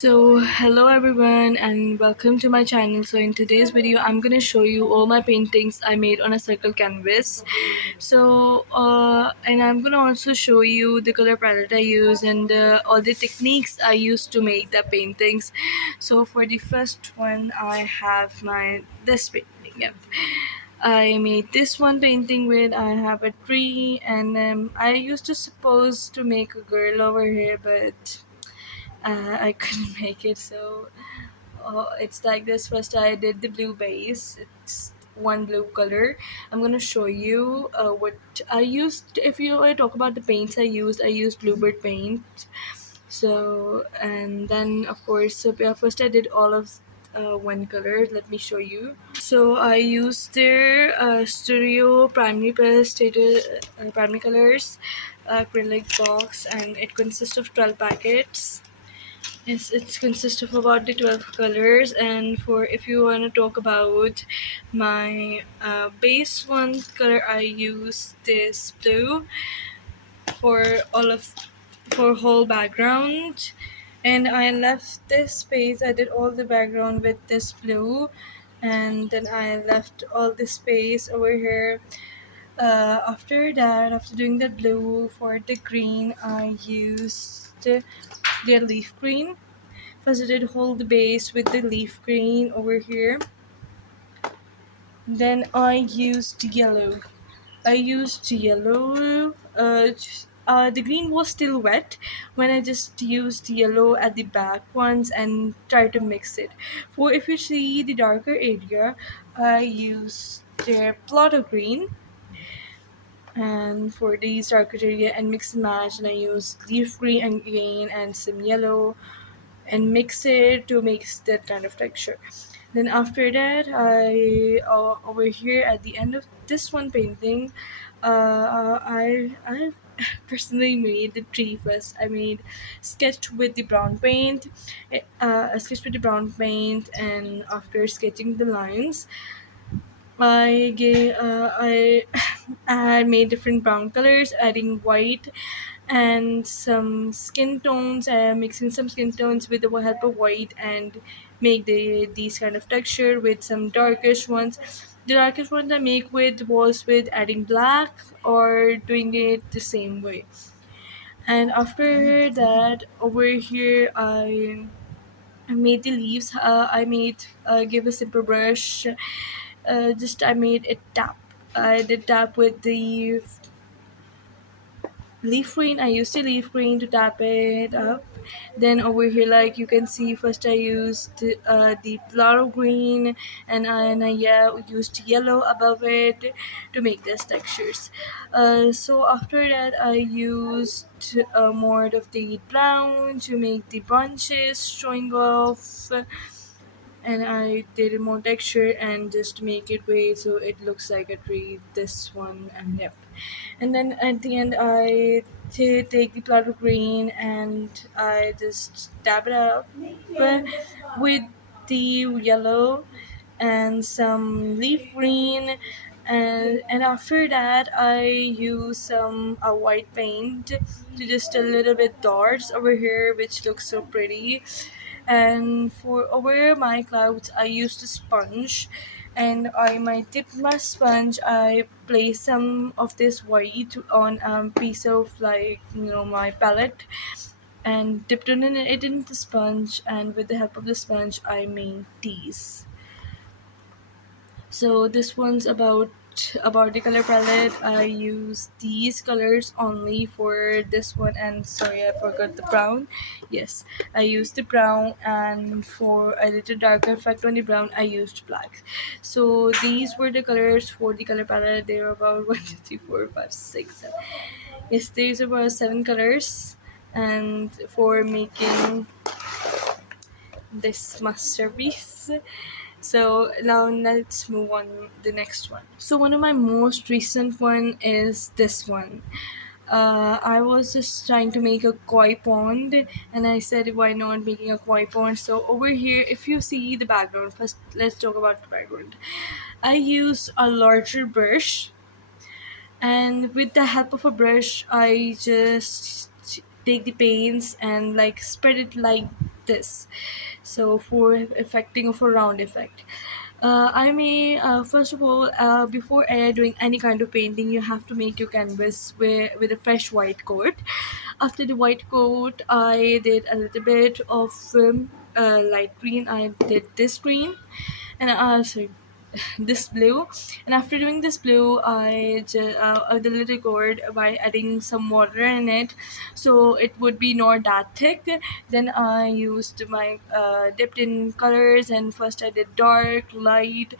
So hello everyone and welcome to my channel. So in today's video I'm gonna show you all my paintings I made on a circle canvas. And I'm gonna also show you the color palette I use and all the techniques I use to make the paintings. So for the first one I have my this painting. Yep. I made this one painting with I have a tree and I used to suppose to make a girl over here, but I couldn't make it. So it's like this. First, I did the blue base. It's one blue color. I'm gonna show you what I used. If you want to talk about the paints I used bluebird paint. So and then of course, so yeah, first I did all of one color. Let me show you. So I used their Studio Primary Pastated Primary Colors acrylic box, and it consists of 12 packets. Yes, it consists of about the 12 colors, and for if you want to talk about my base one color, I use this blue for all of for whole background, and I left this space. I did all the background with this blue, and then I left all the space over here. After that, after doing the blue for the green, I used the leaf green. First, I did hold the base with the leaf green over here. Then I used yellow. I used yellow. The green was still wet when I just used yellow at the back ones and tried to mix it. For if you see the darker area, I used the plot of green, and for the darker area and mix and match, and I used leaf green and again and some yellow and mix it to make that kind of texture. Then after that, I over here at the end of this one painting, I personally made the tree first. I made sketched with the brown paint, I sketched with the brown paint, and after sketching the lines, I I made different brown colors, adding white and some skin tones, mixing some skin tones with the help of white, and make these kind of texture with some darkish ones. The darkest ones I make was with adding black or doing it the same way. And after that, over here, I made the leaves. I made give a simple brush. Just I made it tap. I did tap with the leaf green. I used the leaf green to tap it up. Then over here, like you can see, first I used the flower green, and I used yellow above it to make these textures. So after that, I used more of the brown to make the branches showing off, and I did more texture and just make it way so it looks like a tree. This one, and yep. And then at the end, I take the plot of green and I just dab it up with the yellow and some leaf green. And after that, I use some white paint to just a little bit dots over here, which looks so pretty. And for over my clouds, I used a sponge, and I might dip my sponge. I place some of this white on a piece of, like, my palette, and dipped it in the sponge, and with the help of the sponge I made these. So this one's about the color palette. I use these colors only for this one, and sorry, I forgot the brown. Yes, I used the brown, and for a little darker effect on the brown, I used black. So these were the colors for the color palette. They were about one, two, three, four, five, six, seven. Yes, these are about seven colors, and for making this masterpiece. So now let's move on the next one. So one of my most recent one is this one. I was just trying to make a koi pond, and I said, why not making a koi pond? So over here, if you see the background, first let's talk about the background. I use a larger brush, and with the help of a brush I just take the paints and like spread it like this. So for effecting of a round effect, I may first of all, before doing any kind of painting, you have to make your canvas with a fresh white coat. After the white coat, I did a little bit of light green. I did this green, and sorry, this blue. And after doing this blue, I the little gourd by adding some water in it, so it would be not that thick. Then I used my dipped in colors, and first I did dark, light,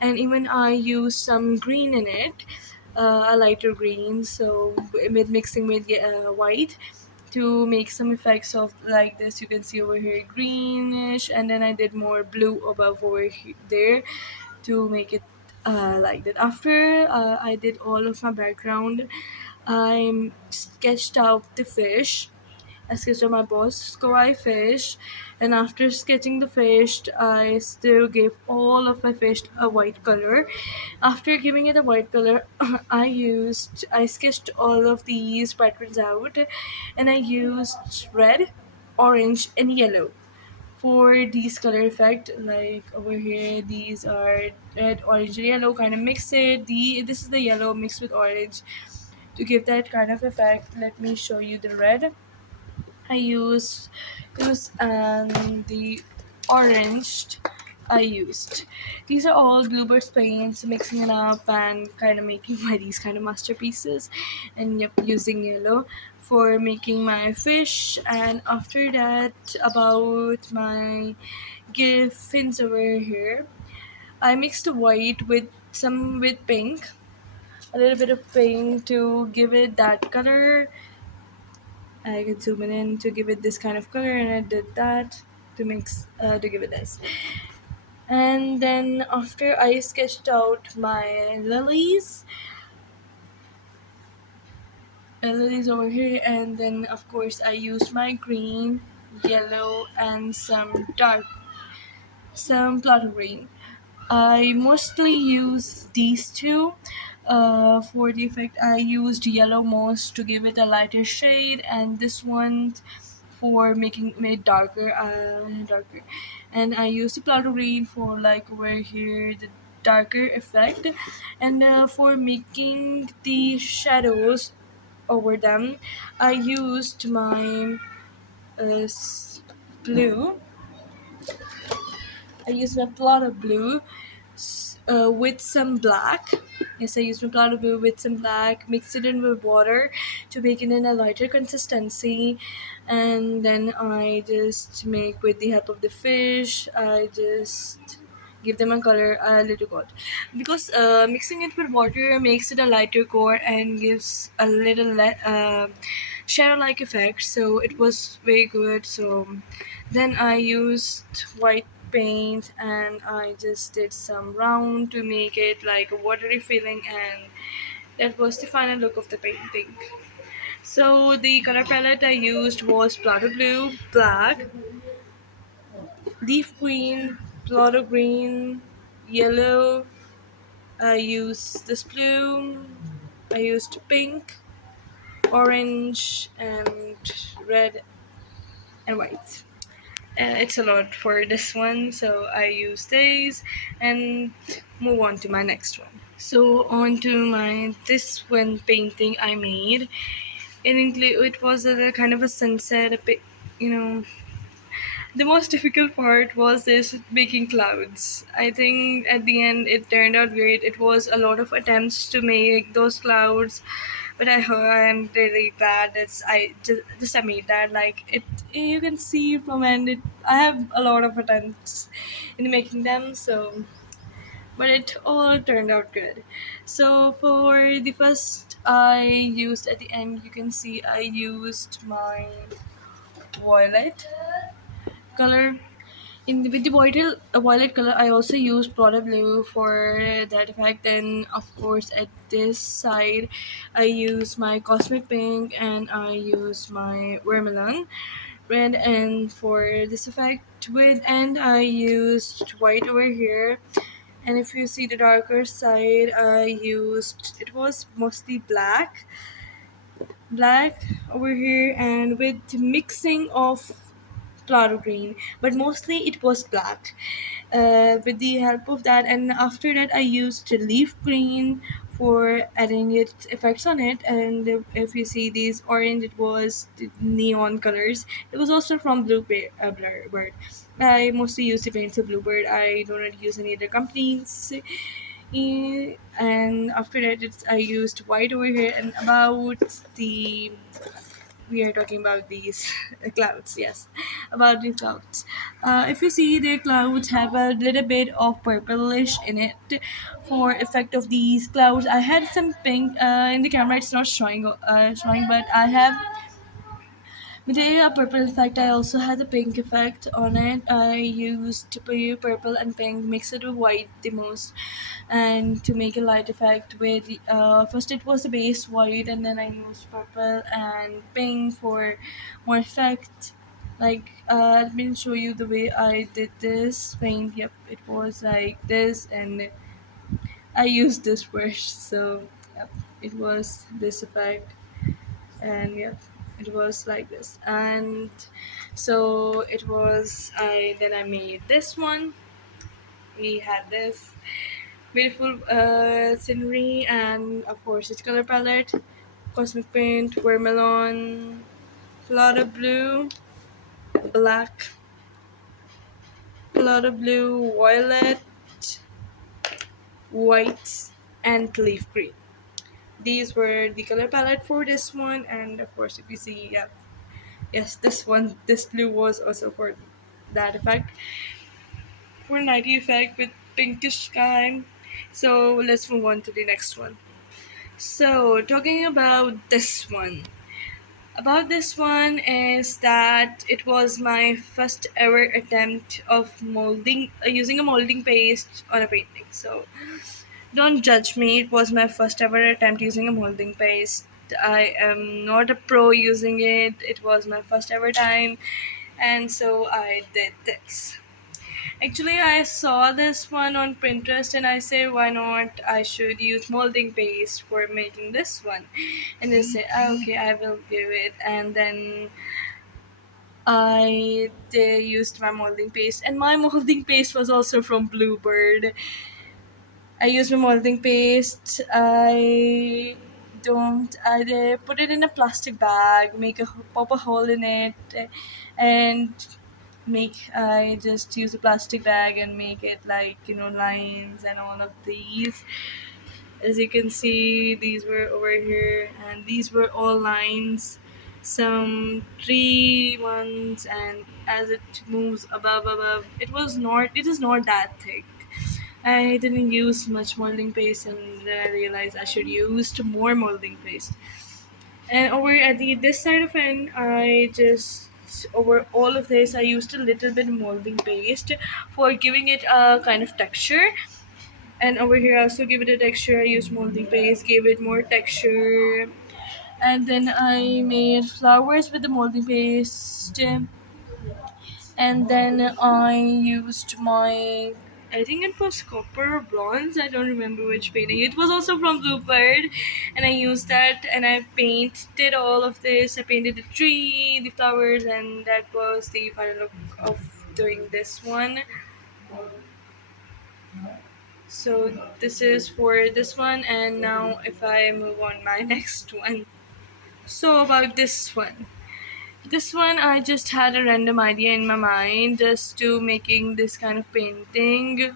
and even I used some green in it, a lighter green. So with mixing with white to make some effects of like this, you can see over here greenish, and then I did more blue above there to make it like that. After I did all of my background, I sketched out the fish. I sketched out my boss kawaii fish, and after sketching the fish, I still gave all of my fish a white color. After giving it a white color, I sketched all of these patterns out, and I used red, orange, and yellow for these color effect. Like over here, these are red, orange, and yellow, kind of mix it. This is the yellow mixed with orange to give that kind of effect. Let me show you the red I used and the orange I used. These are all bluebird paints, mixing it up and kind of making my these kind of masterpieces. And yep, using yellow for making my fish. And after that, about my gift fins over here, I mixed the white with some with pink, a little bit of pink to give it that color. I can zoom it in to give it this kind of color, and I did that to mix to give it this. And then after I sketched out my lilies over here, and then of course I used my green, yellow, and some plot green. I mostly use these two for the effect. I used yellow most to give it a lighter shade, and this one for making it darker. And I used the powder green for like over here the darker effect, and for making the shadows over them, I used my blue. I used my plot of blue with some black. Yes, I used my plot of blue with some black, mixed it in with water to make it in a lighter consistency. And then I just make with the help of the fish, I just give them a color a little gold, because mixing it with water makes it a lighter core and gives a little shadow like effect, so it was very good. So then I used white paint, and I just did some round to make it like a watery feeling, and that was the final look of the painting. So the color palette I used was Plata Blue, Black, Leaf Green, Plata Green, Yellow. I used this blue. I used pink, orange, and red and white. It's a lot for this one, so I use these and move on to my next one. So on to my this one painting I made. It was a kind of a sunset, a bit, you know. The most difficult part was this making clouds. I think at the end it turned out great. It was a lot of attempts to make those clouds, but I am really glad that I made that. Like it, you can see from and it. I have a lot of attempts in making them, so but it all turned out good. So for the first, I used at the end. You can see I used my violet color with the violet color. I also used product blue for that effect. And of course at this side I use my cosmic pink, and I use my vermilion red, and for this effect with, and I used white over here. And if you see the darker side, I used, it was mostly black over here, and with mixing of claro green, but mostly it was black. With the help of that, and after that I used leaf green for adding its effects on it. And if you see these orange, it was the neon colors. It was also from Bluebird. I mostly use the paints of Bluebird. I do not use any other companies. And after that, I used white over here. And about the we are talking about these clouds, yes, about the clouds. If you see, the clouds have a little bit of purplish in it. For effect of these clouds, I had some pink. In the camera it's not showing, but I have with the purple effect. I also had the pink effect on it. I used purple and pink, mix it with white the most, and to make a light effect with first it was the base white, and then I used purple and pink for more effect. Like let me show you the way I did this paint. Yep, it was like this, and I used this brush. So yep, it was this effect. And yeah, it was like this. And so it was, I made this one. We had this beautiful scenery, and of course its color palette: cosmic paint, vermilion, plot blue, black, plot blue, violet, white, and leaf green. These were the color palette for this one. And of course, if you see, yeah, yes, this blue was also for that effect, for nighty effect with pinkish sky. So let's move on to the next one. So talking about this one. About this one is that it was my first ever attempt of molding, using a molding paste on a painting. So don't judge me. It was my first ever attempt using a molding paste. I am not a pro using it. It was my first ever time, and so I did this. Actually, I saw this one on Pinterest and I say, why not? I should use molding paste for making this one. And they say, okay, I will give it. And then they used my molding paste, and my molding paste was also from Bluebird. I used my molding paste. I put it in a plastic bag, pop a hole in it, and I just use a plastic bag and make it like, lines and all of these. As you can see, these were over here, and these were all lines, some tree ones. And as it moves above, it is not that thick. I didn't use much molding paste, and then I realized I should use more molding paste. And over at the this side of it, I just over all of this I used a little bit molding paste for giving it a kind of texture. And over here I also give it a texture. I used molding paste, gave it more texture. And then I made flowers with the molding paste. And then I used I think it was copper or bronze. I don't remember which painting. It was also from Bluebird, and I used that and I painted all of this. I painted the tree, the flowers, and that was the final look of doing this one. So this is for this one, and now if I move on my next one. So about this one. This one, I just had a random idea in my mind just to making this kind of painting.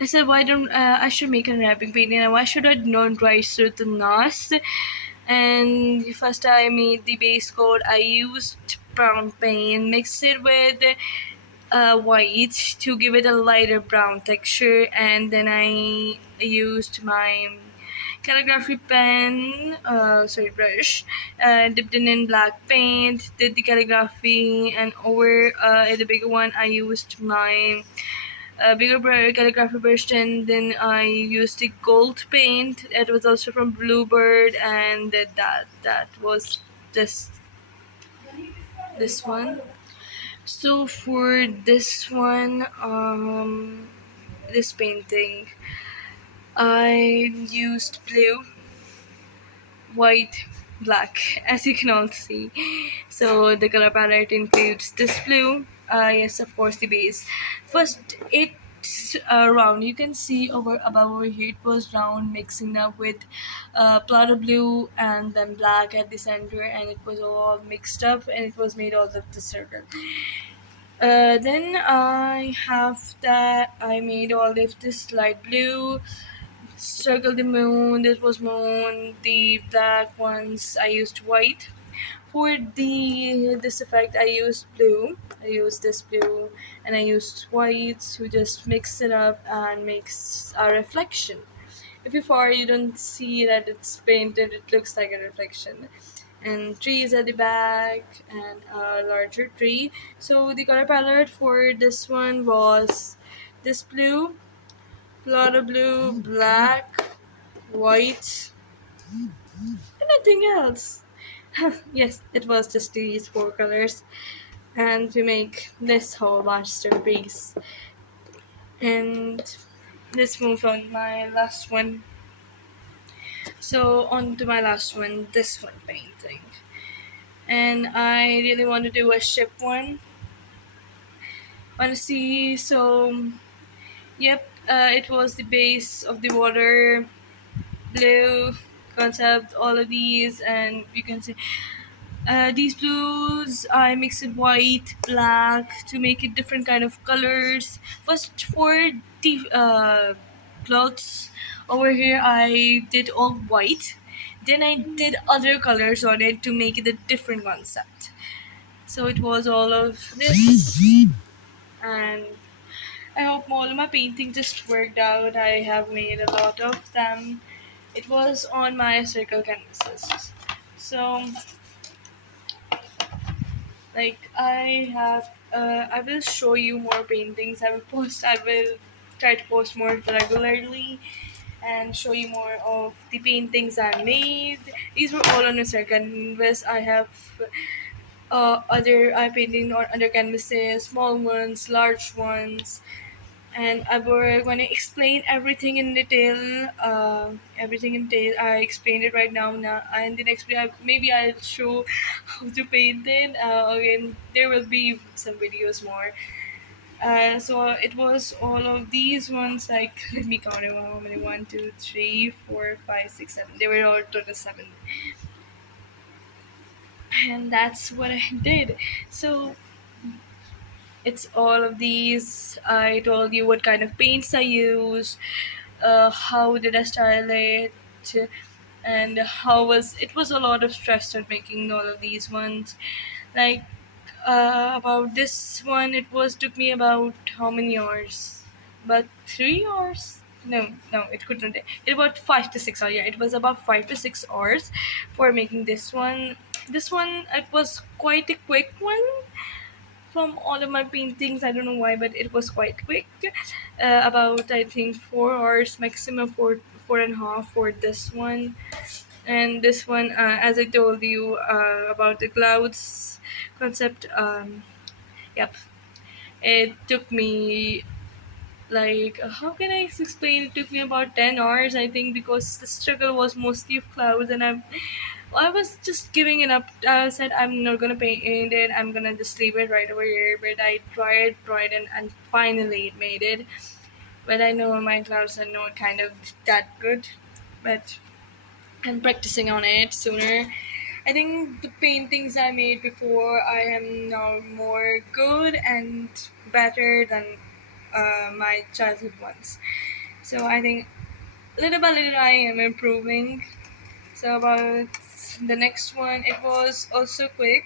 I said, why don't I should make a wrapping painting? And why should I not dry suit the NAS? And first, I made the base coat. I used brown paint, mixed it with white to give it a lighter brown texture, and then I used my calligraphy pen, brush, dipped it in black paint, did the calligraphy, and over the bigger one, I used my calligraphy brush, and then I used the gold paint. It was also from Bluebird, and that was just this one. So for this one, this painting, I used blue, white, black, as you can all see. So the color palette includes this blue. Yes, of course, the base. First, it's round. You can see over above over here, it was round, mixing up with powder blue and then black at the center, and it was all mixed up, and it was made out of the circle. Then I have that I made all of this light blue circle the moon. This was moon. The black ones I used white. For the this effect I used blue. I used this blue and I used white to just mix it up and makes a reflection. If you far you don't see that it's painted, it looks like a reflection. And trees at the back and a larger tree. So the color palette for this one was this blue, lot of blue, black, white, and nothing else. Yes, it was just these four colors, and to make this whole masterpiece. And let's move on my last one. So on to my last one, this one painting, and I really want to do a ship one. Honestly, so yep, it was the base of the water blue concept, all of these, and you can see these blues I mix it white, black to make it different kind of colors. First for the clothes over here, I did all white. Then I did other colors on it to make it a different concept. So it was all of this, and I hope all of my painting just worked out. I have made a lot of them. It was on my circle canvases. So like I will show you more paintings. I will try to post more regularly and show you more of the paintings I made. These were all on a circle canvas. I have other I painting on under canvases, small ones, large ones, and I were going to explain everything in detail. Everything in detail. I explained it right now, and the next video maybe I'll show how to paint it. Again, there will be some videos more. So it was all of these ones. Like let me count it. How many? 1, 2, 3, 4, 5, 6, 7. They were all total 7, and that's what I did. So it's all of these. I told you what kind of paints I use, how did I style it, and how was it was a lot of stress on making all of these ones. Like about this one, it was took me about how many hours? About 3 hours. No, it couldn't. It about 5 to 6 hours. Yeah, it was about 5 to 6 hours for making this one. This one, it was quite a quick one from all of my paintings. I don't know why, but it was quite quick. About I think 4 hours maximum, 4.5 for this one. And this one, as I told you about the clouds concept, yep, it took me like how can I explain? It took me about 10 hours, I think, because the struggle was mostly of clouds, and I was just giving it up. I said I'm not gonna paint it. I'm gonna just leave it right over here. But I tried, and finally it made it. But I know my clouds are not kind of that good. But I'm practicing on it sooner. I think the paintings I made before I am now more good and better than my childhood ones. So I think little by little I am improving. So about the next one, it was also quick,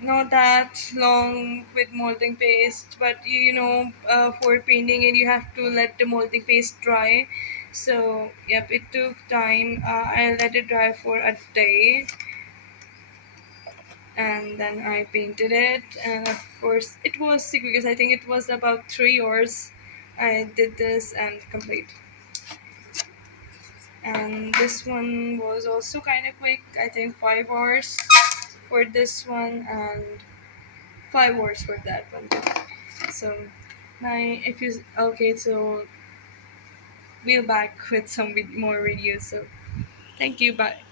not that long with molding paste, but for painting it you have to let the molding paste dry. So yep, it took time. I let it dry for a day, and then I painted it, and of course it was the quickest. I think it was about 3 hours. I did this and complete. And this one was also kind of quick. I think 5 hours for this one and 5 hours for that one. So my if you okay, so we'll back with some more videos. So thank you. Bye.